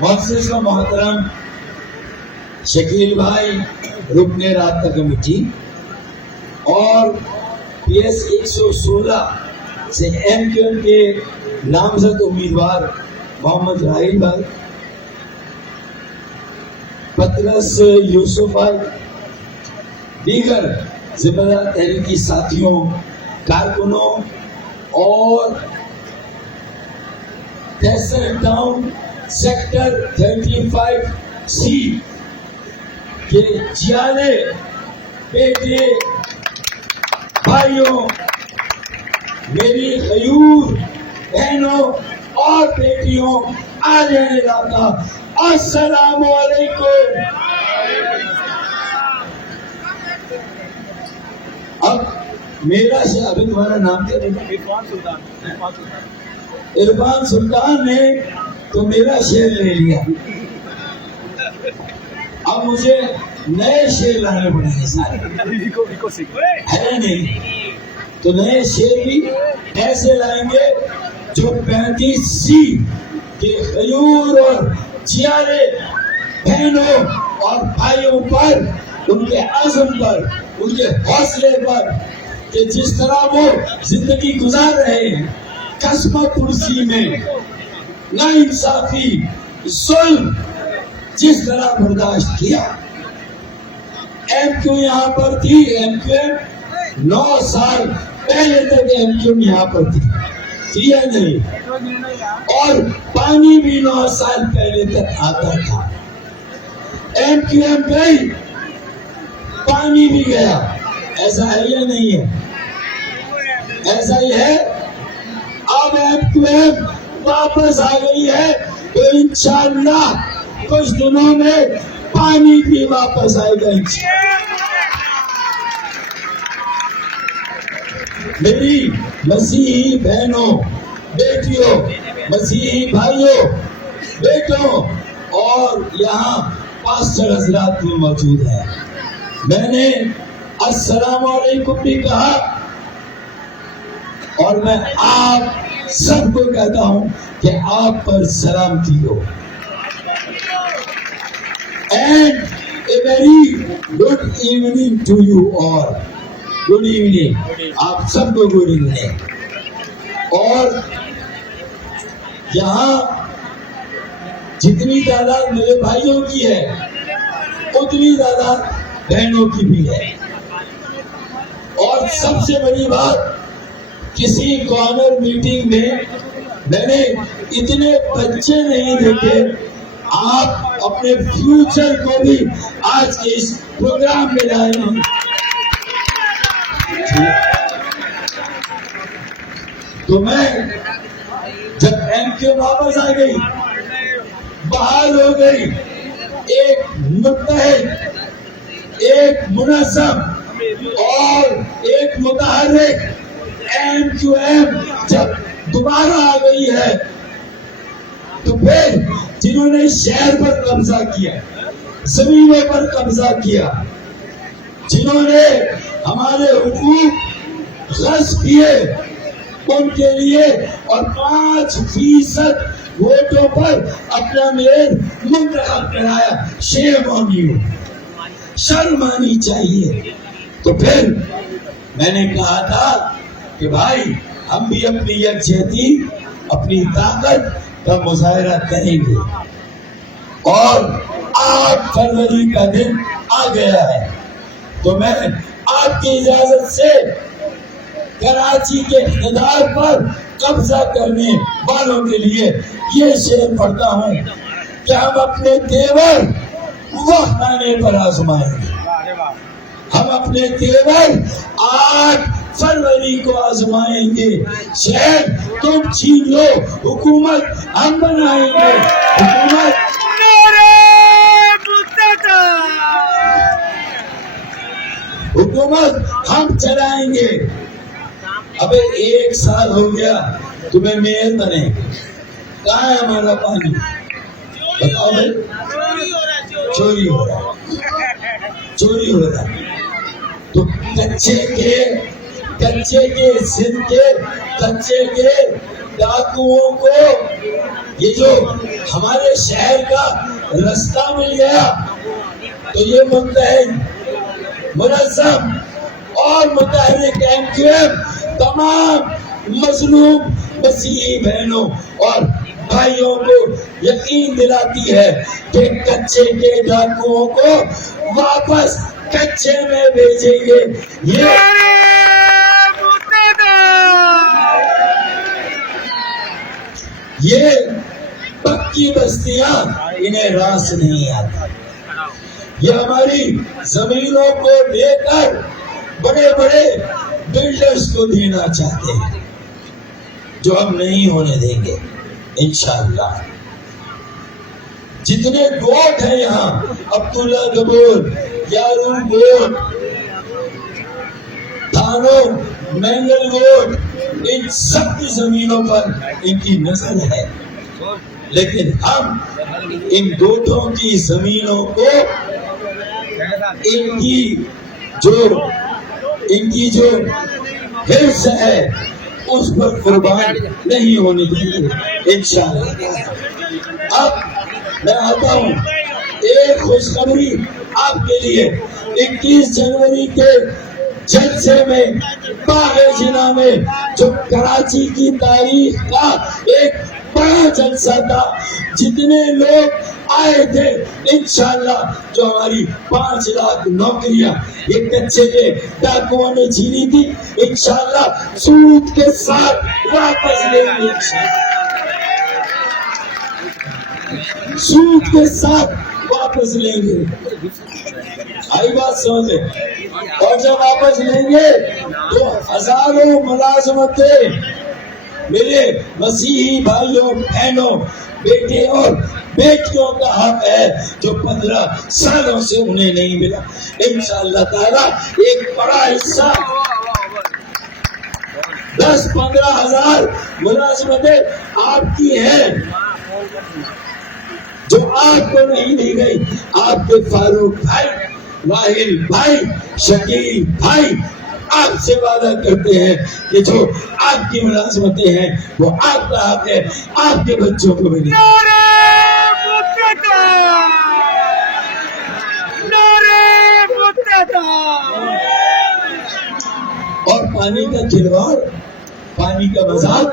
معزز و محترم شکیل بھائی رکن رابطہ کمیٹی اور پی ایس 116 سے ایم کیو ایم کے نامزد امیدوار محمد راہیل بھائی، پطرس یوسف بھائی، دیگر ذمہ دار تحریکی ساتھیوں، کارکنوں اور تحصیل ٹاؤن سیکٹر 35C کے 46 بیٹے بھائیوں، میری غیور بہنوں اور بیٹیوں، آجائیں علاقہ، السلام علیکم۔ اب میرا ابھی تمہارا نام کیا ہے؟ عرفان سلطان نے تو میرا شعر لے لیا، اب مجھے نئے شعر لانے پڑیں گے سارے، ہے نہیں؟ تو نئے شعر بھی ایسے لائیں گے جو 35C کے غیور اور 46 بہنوں اور بھائیوں پر، ان کے عزم پر، ان کے حوصلے پر، کہ جس طرح وہ زندگی گزار رہے ہیں قسم کرسی میں، نا انصافی، ظلم جس طرح برداشت کیا۔ ایم کیو یہاں پر تھی، ایم کیو 9 سال پہلے تک ایم کیو یہاں پر تھی یا نہیں؟ اور پانی بھی 9 سال پہلے تک آتا تھا۔ ایم کیو ایم گئی، پانی بھی گیا، ایسا ہے یا نہیں ہے؟ ایسا ہی ہے۔ اب ایم کیو ایم واپس آ گئی ہے تو انشاءاللہ کچھ دنوں میں پانی بھی واپس آئے گا۔ میری مسیحی بہنوں، بیٹیوں، مسیحی بھائیوں، بیٹوں اور یہاں پاسٹر حضرات بھی موجود ہیں، میں نے السلام علیکم بھی کہا اور میں آپ سب کو کہتا ہوں کہ آپ پر سلامتی ہو۔ And a very good evening to you all. Good evening. آپ سب کو good evening. اور یہاں جتنی تعداد میرے بھائیوں کی ہے اتنی تعداد بہنوں کی بھی ہے، اور سب سے بڑی بات، کسی کارنر میٹنگ میں نے اتنے بچے نہیں دیکھے۔ آپ اپنے فیوچر کو بھی آج کے اس پروگرام میں لائے ہیں۔ تو میں جب ایم کیو واپس آ گئی، بحال ہو گئی، ایک متحد، ایک منظم اور ایک متحرک ایم کیو ایم جب دوبارہ آ گئی ہے، تو پھر جنہوں نے شہر پر قبضہ کیا، زمینوں پر قبضہ کیا، جنہوں نے ہمارے حقوق غصب کیے، ان کے لیے اور 5% ووٹوں پر اپنا میئر منتخب کرایا، شیم آن یو، شرم آنی چاہیے۔ تو پھر میں نے کہا تھا کہ بھائی ہم بھی اپنی یکجہتی، اپنی طاقت کا مظاہرہ کریں گے، اور 8 فروری کا دن آ گیا ہے، تو میں آپ کی اجازت سے کراچی کے اقتدار پر قبضہ کرنے والوں کے لیے یہ شعر پڑھتا ہوں کہ ہم اپنے تیور وقت آنے پر آزمائیں گے، ہم اپنے تیور 8 فروری کو آزمائیں گے، شہر تم چھین لو، حکومت ہم بنائیں گے، حکومت ہم چلائیں گے۔ ابے 1 سال ہو گیا تمہیں میئر بنے، کہاں ہے ہمارا پانی؟ بتاؤ بھائی، چوری ہو رہا ہے، چوری ہو رہا ہے۔ تو کچے کے سندھ کے کچے کے ڈاکو ڈاکوؤں کو یہ جو ہمارے شہر کا رستہ مل گیا تو یہ متحد منظم اور متحرک MQM تمام مظلوم مسیحی بہنوں اور بھائیوں کو یقین دلاتی ہے کہ کچے کے ڈاکوؤں کو واپس کچے میں بھیجیں گے۔ یہ پکی بستیاں انہیں راس نہیں آتی، یہ ہماری زمینوں کو لے کر بڑے بڑے بلڈرز کو دینا چاہتے ہیں، جو ہم نہیں ہونے دیں گے انشاءاللہ۔ جتنے گوٹ ہیں یہاں، عبداللہ گبور، یارو گوٹ، تھانو مینگل گوٹ، ان سب کی زمینوں پر ان کی نسل ہے، لیکن ہم ان گوٹوں کی زمینوں کو ان کی جو حفظ ہے اس پر قربان نہیں ہونے دیں گے انشاءاللہ۔ اب میں آتا ہوں ایک خوشخبری آپ کے لیے۔ 21 جنوری کے جلسے میں باغ جناح میں جو کراچی کی تاریخ کا ایک بڑا جلسہ تھا، جتنے لوگ آئے تھے انشاءاللہ جو ہماری 5 لاکھ نوکریاں یہ کچے کے ڈاکوؤں نے چھینی تھی انشاءاللہ سود کے ساتھ واپس لیں گے، سود کے ساتھ واپس لیں گے۔ آئی بات سمجھ میں؟ اور جب واپس لیں گے تو ہزاروں ملازمتیں میرے مسیحی بھائیوں بہنوں بیٹے اور بیٹیوں کا حق ہے جو 15 سالوں سے انہیں نہیں ملا۔ انشاءاللہ تعالیٰ ایک بڑا حصہ 10-15 ہزار ملازمتیں آپ کی ہیں جو آپ کو نہیں دی گئی۔ آپ کے فاروق بھائی، واحد بھائی، شکیل بھائی آپ سے وعدہ کرتے ہیں کہ جو آپ کی ملازمتیں ہیں وہ آپ کا حق ہے، آپ کے بچوں کو ملے۔ اور پانی کا کھلواڑ، پانی کا مذاق،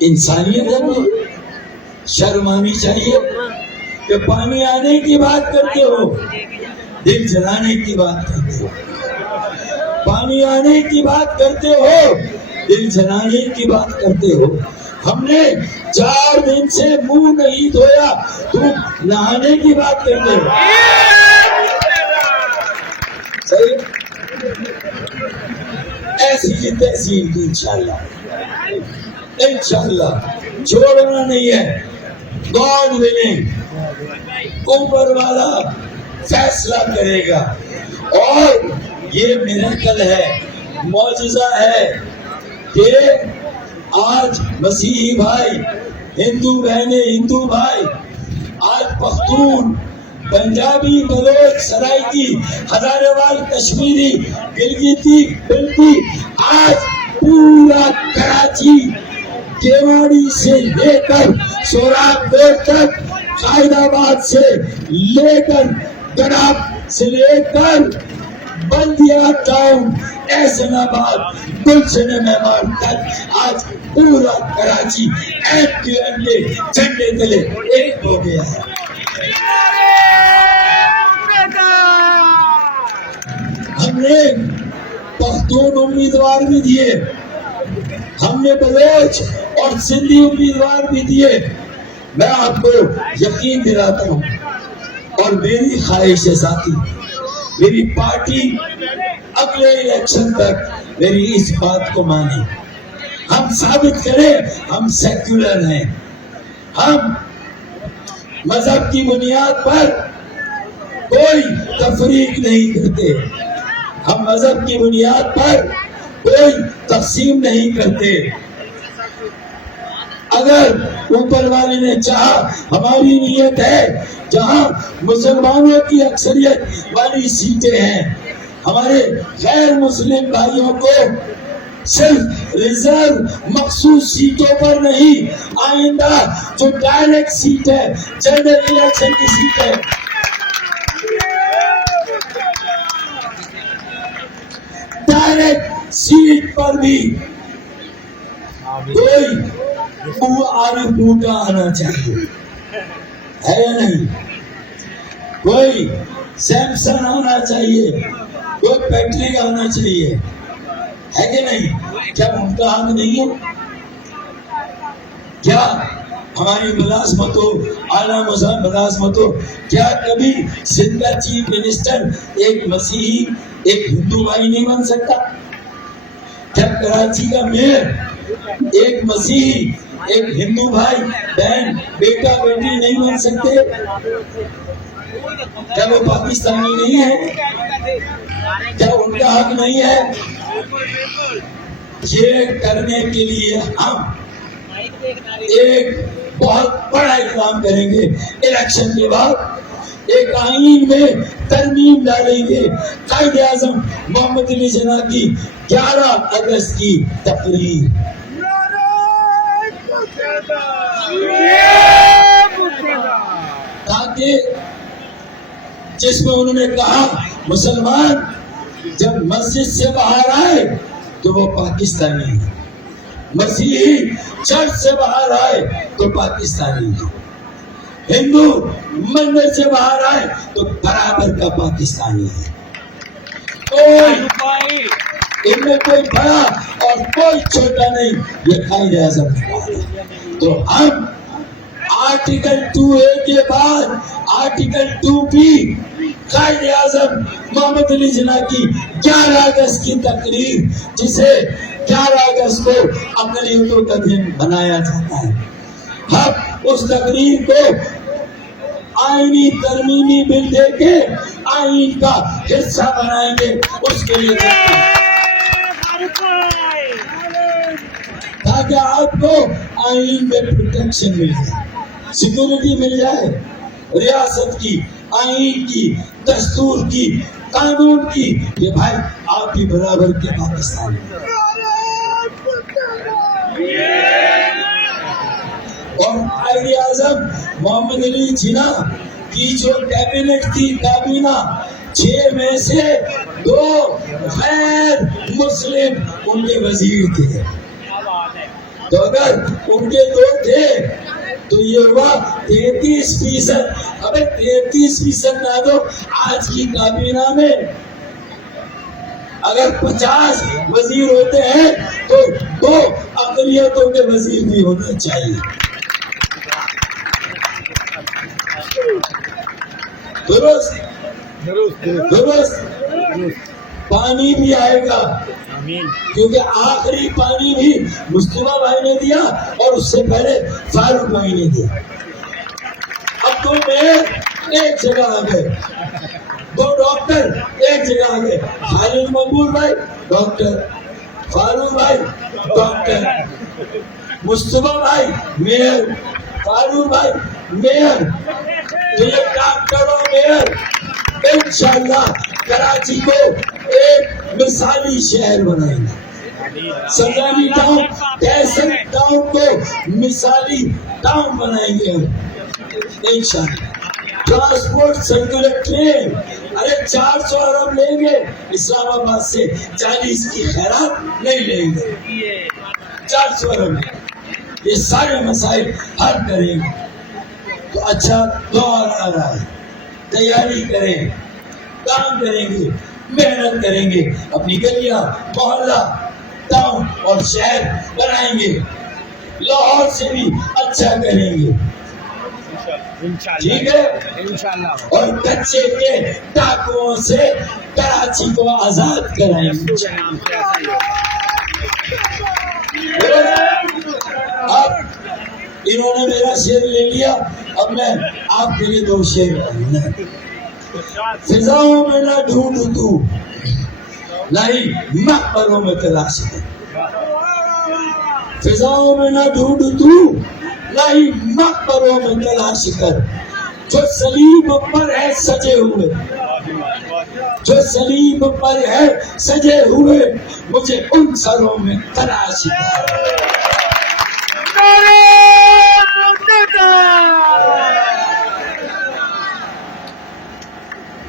انسانیت ہے، شرم آنی چاہیے کہ پانی آنے کی بات کرتے ہو، دل جلانے کی بات کرتے ہو، پانی آنے کی بات کرتے ہو، دل جلانے کی بات کرتے ہو۔ ہم نے 4 دن سے منہ نہیں دھویا، تم نہانے کی بات کرتے ہو۔ صحیح؟ ایسی ہی تحصیل کی انشاءاللہ چھوڑنا نہیں ہے۔ God willing، اوپر والا فیصلہ کرے گا، اور یہ میریکل ہے، معجزہ ہے کہ آج مسیحی بھائی، ہندو بہنیں، ہندو بھائی، آج پختون، پنجابی، بلوچ، سرائکی، ہزارےوال، کشمیری، گلگتی، بلتی، آج پورا کراچی کیواڑی سے لے کر سوراخ کوٹ تک، قائد آباد سے لے کر گڑاب سے لے کر بلدیہ ٹاؤن، احسن آباد، گلشن مہمان تک آج پورا کراچی MQM کے جھنڈے تلے ایک ہو گیا ہے۔ ہم نے پختون امیدوار بھی دیے، ہم نے بلوچ اور سندھی امیدوار بھی دیے۔ میں آپ کو یقین دلاتا ہوں، اور میری خواہش ہے ذاتی، میری پارٹی اگلے الیکشن تک میری اس بات کو مانے، ہم ثابت کریں ہم سیکولر ہیں، ہم مذہب کی بنیاد پر کوئی تفریق نہیں کرتے، ہم مذہب کی بنیاد پر کوئی تقسیم نہیں کرتے۔ اگر اوپر والے نے چاہا، ہماری نیت ہے جہاں مسلمانوں کی اکثریت والی سیٹیں ہیں، ہمارے غیر مسلم بھائیوں کو صرف ریزرو مخصوص سیٹوں پر نہیں، آئندہ جو ڈائریکٹ سیٹ ہے، جنرل الیکشن کی سیٹ ہے، ڈائریکٹ سیٹ پر بھی کوئی آلو بوٹا آنا چاہیے، ہے یا نہیں؟ کوئی سیمسن آنا چاہیے، کوئی پیٹرک آنا چاہیے، ہے کہ نہیں؟ کیا ان کا حق نہیں ہے؟ کیا ہماری ملازمتوں، اعلیٰ ملازمتوں، کیا کبھی سندھ کا چیف منسٹر ایک مسیحی ایک ہندو بھائی نہیں بن سکتا؟ کیا کراچی کا میئر ایک مسیحی ایک ہندو بھائی بہن بیٹا بیٹی نہیں بن سکتے؟ کیا وہ پاکستانی نہیں ہے؟ کیا ان کا حق نہیں ہے؟ یہ کرنے کے لیے ہم ایک بہت بڑا اقدام کریں گے۔ الیکشن کے بعد ایک آئین میں ترمیم ڈالیں گے۔ قائد اعظم محمد علی جناح کی 11 اگست کی تقریر، تاکہ جس میں انہوں نے کہا مسلمان جب مسجد سے باہر آئے تو وہ پاکستانی ہے، مسیحی چرچ سے باہر آئے تو پاکستانی ہے، ہندو مندر سے باہر آئے تو برابر کا پاکستانی ہے۔ ان میں کوئی بڑا اور کوئی چھوٹا نہیں، یہ قائد اعظم ہے۔ تو ہم آرٹیکل 2A کے بعد آرٹیکل 2B قائد اعظم محمد علی جناح کی 11 اگست کی تقریر، جسے 11 اگست کو اقلیتوں کا دن بنایا جاتا ہے، ہم اس تقریر کو آئینی ترمیمی بل دے کے آئین کا حصہ بنائیں گے۔ اس کے لیے تاکہ آپ کو آئین میں پروٹیکشن مل جائے، سیکورٹی مل جائے، ریاست کی، آئین کی، دستور کی، قانون کی، کہ بھائی آپ بھی برابر کے پاکستان ہیں۔ اور قائد اعظم محمد علی جناح کی جو کیبنٹ تھی، کابینہ، 6 میں سے 2 غیر مسلم ان کے وزیر تھے۔ تو اگر ان کے 2 تھے تو یہ ہوا 33%۔ ابھی 33% نہ دو، آج کی کابینہ میں اگر 50 وزیر ہوتے ہیں تو 2 اقلیتوں کے وزیر بھی ہونے چاہیے۔ درست پانی بھی آئے گا، کیونکہ آخری پانی بھی مصطفیٰ بھائی نے دیا اور اس سے پہلے فاروق بھائی نے دیا۔ اب 2 میئر ایک جگہ آ گئے، 2 ڈاکٹر ایک جگہ آ گئے، خالد مقبول بھائی ڈاکٹر، فاروق بھائی ڈاکٹر، مصطفیٰ بھائی میئر، فاروق بھائی میئر۔ تو یہ ڈاکٹر اور میئر انشاءاللہ کراچی کو ایک مثالی شہر بنائیں گے، سنگانی ٹاؤن، کیسر ٹاؤن کو مثالی ٹاؤن بنائیں گے انشاءاللہ۔ ٹرانسپورٹ سرکولر ٹرین، ارے 400 ارب لیں گے اسلام آباد سے، 40 کی خیرات نہیں لیں گے، 400 ارب یہ سارے مسائل حل کریں گے۔ تو اچھا دور آ رہا ہے، تیاری کریں، کام کریں گے، محنت کریں گے، اپنی گلیاں، محلہ، ٹاؤن اور شہر بنائیں گے، لاہور سے بھی اچھا کریں گے، ٹھیک ہے؟ اور کچے کے ڈاکوؤں سے کراچی کو آزاد کرائیں گے۔ اب انہوں نے میرا شعر لے لیا، اب میں آپ کے لیے 2 شعر پڑھوں گا۔ فضاؤں میں نہ ڈھونڈ تو، نہ ہی مقبروں میں تلاش کر، فضاؤں میں نہ ڈھونڈ تو، نہ ہی مقبروں میں تلاش کر، جو صلیب پر ہے سجے ہوئے، جو صلیب پر ہے سجے ہوئے مجھے ان سروں میں تراش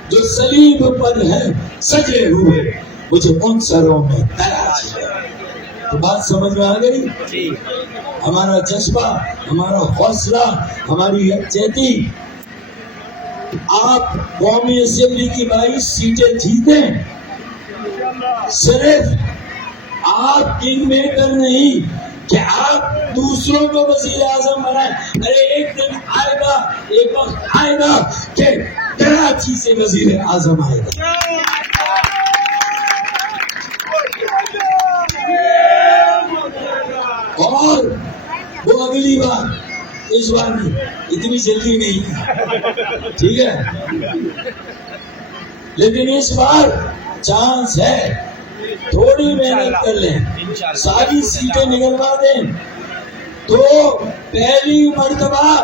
جو صلیب پر ہے سجے ہوئے مجھے ان سروں میں تراش تو بات سمجھ میں آ گئی؟ ہمارا جذبہ، ہمارا حوصلہ، ہماری یکجہتی، آپ قومی اسمبلی کی 22 سیٹیں جیتیں، صرف آپ کنگ میکر نہیں کہ آپ دوسروں کو وزیر اعظم بنائیں. ارے ایک دن آئے گا، ایک وقت آئے گا کہ کراچی سے وزیر اعظم آئے گا. اور وہ اگلی بار، اس بار نہیں، اتنی جلدی نہیں، ٹھیک ہے، لیکن اس بار چانس ہے، تھوڑی محنت کر لیں، ساری سیٹیں نکلوا دیں تو پہلی مرتبہ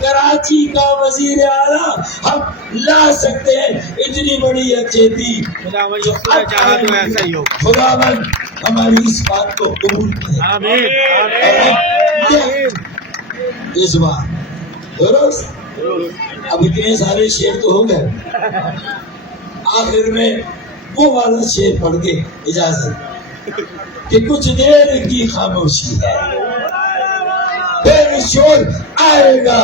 کراچی کا وزیر اعلیٰ ہم لا سکتے ہیں. اتنی بڑی یکجہتی، خداوند ہماری اس بات کو قبول کرے. اس بار درست. اب اتنے سارے شعر تو ہو گئے، آخر میں وہ والا شعر پڑھ کے اجازت کہ کچھ دیر کی خاموشی ہے پھر شور آئے گا.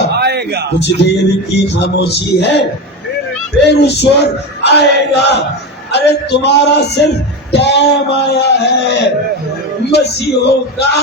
کچھ دیر کی خاموشی ہے پھر شور آئے گا. ارے تمہارا صرف ٹائم آیا ہے، مسیحوں کا